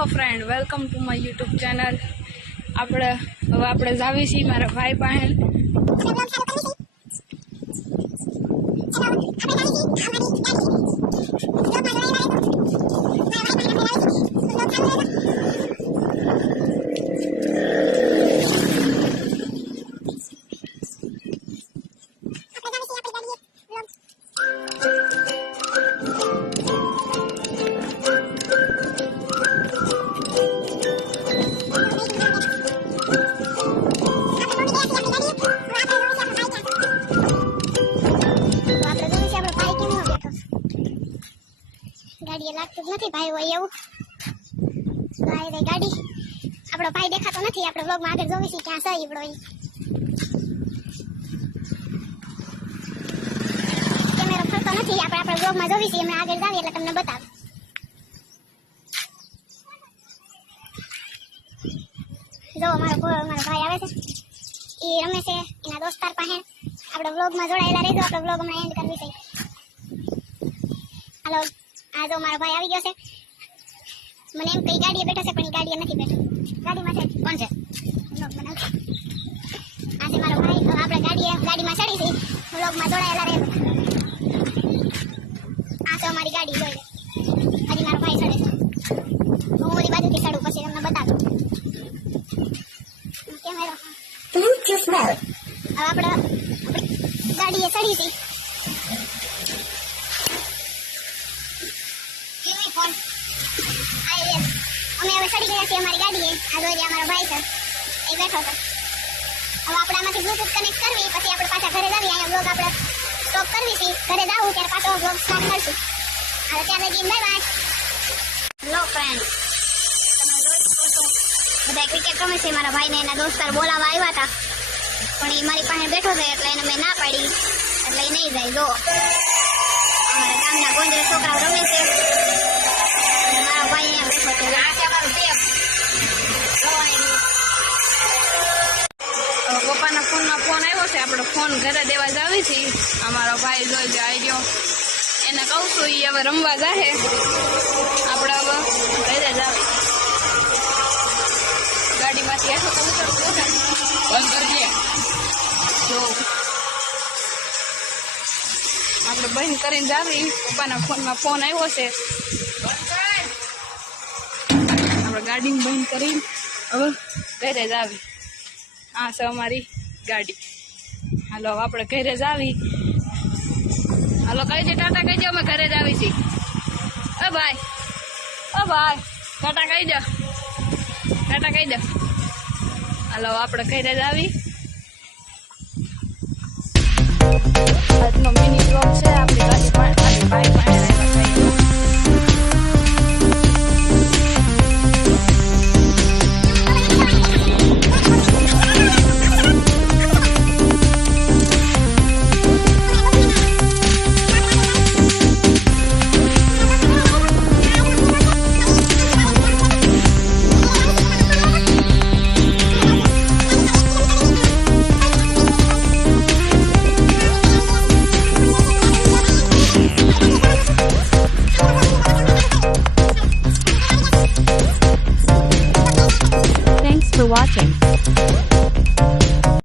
Hello friend, welcome to my YouTube channel. આપણે જાવી છીએ મારા ભાઈ પાસે. ગાડી લાગતું જ નથી ભાઈ હોય એવું ભાઈ ગાડી આપણો ભાઈ દેખાતો નથી. આપણે વ્લોગમાં આગળ જોવી છે ક્યાં છે ઈવડો ઈ કેમેરો ફરતો નથી. આપણે વ્લોગમાં જોવી છે અમે આગળ જાવી એટલે તમને બતાવ. જો મારો ભાઈ આવે છે, એ રમે છે એના દોસ્તાર પાસે. આપણે વ્લોગમાં જોડાયેલા રહેજો. આપણે વ્લોગ હમણાં એન્ડ કરવી છે. હાલો, આ જો મારો ભાઈ આવી ગયો છે. મને એમ કઈ ગાડીએ બેઠો છે પણ એ ગાડીએ નથી બેઠો. ગાડીમાં છે કોણ છે? આ છે મારો ભાઈ. તો આપણે ગાડીમાં ચડી છે. વ્લોગમાં જોડાયેલા રહે. આ છે અમારી ગાડી. જોઈ લે, હજી મારો ભાઈ ચડે છે. હું ઓલી બાજુથી ચડું પછી તમને બતાવું. કેમેરો હવે આપણે ગાડીએ ચડી છે. ફોન અમે હવે ચડી ગયા છીએ અમારી ગાડીએ. આ જોઈ અમારો ભાઈ છે, એ બેઠો છે. હવે આપણે આમાંથી બ્લૂટૂથ કનેક્ટ કરવી, પછી આપણે પાછા ઘરે જાવી. અહીંયા બ્લોગ આપણે સ્ટોપ કરવી છે. ઘરે જાવું ત્યારે પાછો બ્લોગ સ્ટાર્ટ કરશું. હવે ત્યાં લગી બાય બાય. હેલો ફ્રેન્ડ, તમે જોઈ શકો છો બધા ક્રિકેટ રમે છે. મારા ભાઈને એના દોસ્તાર બોલાવવા આવ્યા હતા પણ એ મારી પાસે બેઠો છે એટલે એને મેં ના પાડી એટલે એ નહીં જાય. જો અમારા ગામના ગોંજરે છોકરાઓ રમે છે. મારો ભાઈ અહીંયા બેઠો છે. આ છે અમારું ટેપ. પપ્પાના ફોનમાં ફોન આવ્યો છે. આપણે ફોન ઘરે દેવા જાવી છીએ. અમારો ભાઈ જોઈ આવી ગયો. એને કહું છું એ હવે રમવા જાહે. આપણે હવે ઘરે જાવી. ગાડીમાંથી હેઠો તો ઉતરતો બંધ કરી દે. જો આપણે બંધ કરીને જાવી. પપ્પાના ફોનમાં ફોન આવ્યો છે. આપણે ગાડી બંધ કરીને હવે ઘરે જ આવી. આ છે અમારી ગાડી. હાલો આપણે ઘરે જ આવી. હાલો કહી દે, ટાટા કહી દે, અમે ઘરે જ આવી છીએ. ઓ ભાઈ ટાટા કહી દે, ટાટા કહી દે. હાલો આપણે ઘરે જ આવી. આજનો મિની